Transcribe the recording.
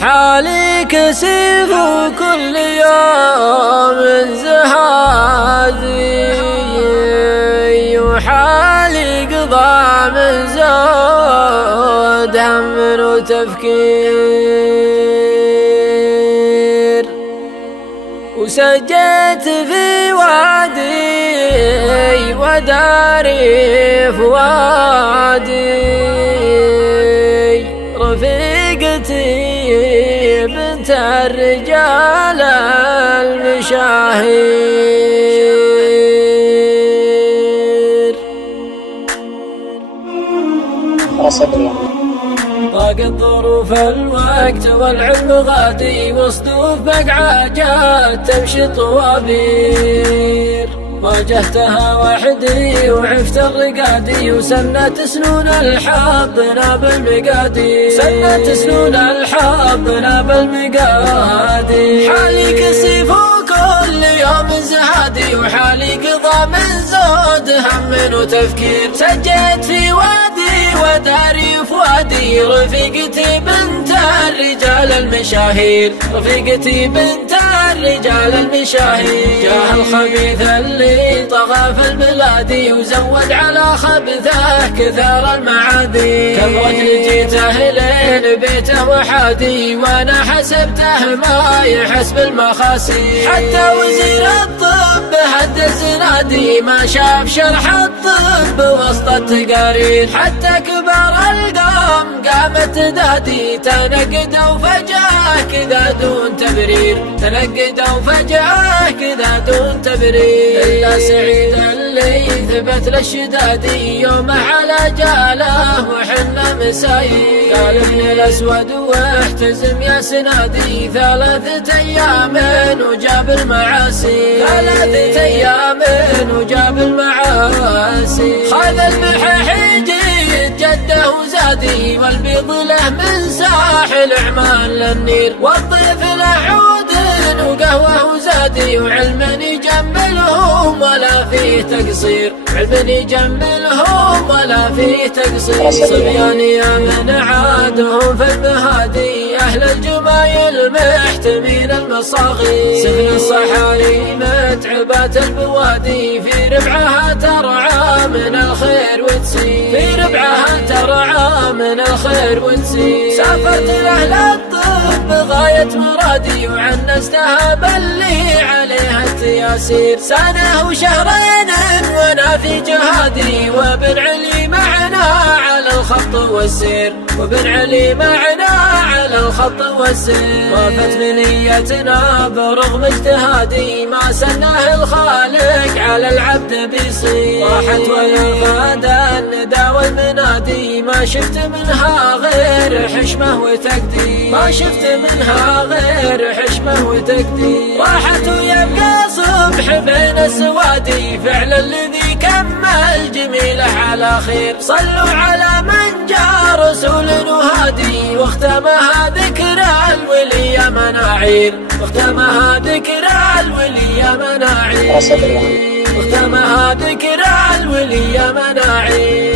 حالي كسيف وكل يوم زهادي، وحالي قضى من زود هم وتفكير، وسجيت في وادي وداري فؤادي، رفيقتي بنت الرجال المشاهير. ضاقت ظروف الوقت والعلم غادي، وصدوف بقعاجات تمشي طوابير، واجهتها وحدي وعفت الرقادي، وسنت سنون الحظ ناب المقادي، سنت سنون الحظ ناب المقادي. حالي كسيف وكل يوم زهادي، وحالي قضى من زود هم وتفكير، سجيت في وادي وداري فؤادي، رفيقتي بنت الرجال المشاهير، رفيقتي بنت الرجال المشاهير. جاه الخبيث اللي طغى في البلاد، وزود على خبثه كثار المعادي، كم رجل جيته لين بيته وحادي، وانا حسبته ما يحس بالمخاسي، حتى وزير الطب هدس نادي، ما شاف شرح الطب وسط التقارير، حتى كبار القوم قامت تنادي، تنقدوا فجأة كذا دون تبرير، تنقدوا فجأة كذا دون تبرير. إلا سعيد اللي ثبت للشدادي، يومه على جاله وحنا مسايي، قال ابن الأسود واحتزم يا سنادي، 3 أيام وجاب المعاصي، 3 أيام وجاب المعاصي. خذ المحاحيج جده وزادي، والبيض له من ساحل عمان للنير، والضيف له عود وقهوه وزادي، وعلم يجملهم ولا فيه تقصير، علم يجملهم ولا فيه تقصير. صبيان يا من عادهم في المهادي، أهل الجمايل محتمين المصاغي، سفن الصحاري متعبات البوادي، في ربعها ترعى من الخير وتسير، في ربعها ترعى من الخير وتسير. سافرت لأهل الطب غاية مرادي، وعنستها باللي عليها التياسير، سنة وشهرين وانا في جهادي، وابن علي معنا على الخط والسير، وابن علي معنا على الخط والسير. وافت منيتنا برغم اجتهادي، ما سناه الخالق على العبد بيصير، راحت ويا فادا الندى والمنادي، ما شفت منها غير حشمه وتقدير، ما شفت منها غير حشمه وتقدير. راحت ويبقى صبح بين السوادي، فعل الذي كمل جميله على خير، صلوا على من جاء رسول وهادي، واختمها ذكر الولي مناعير، واختمها ذكر الولي مناعير، واختمها ذكر الولي مناعير.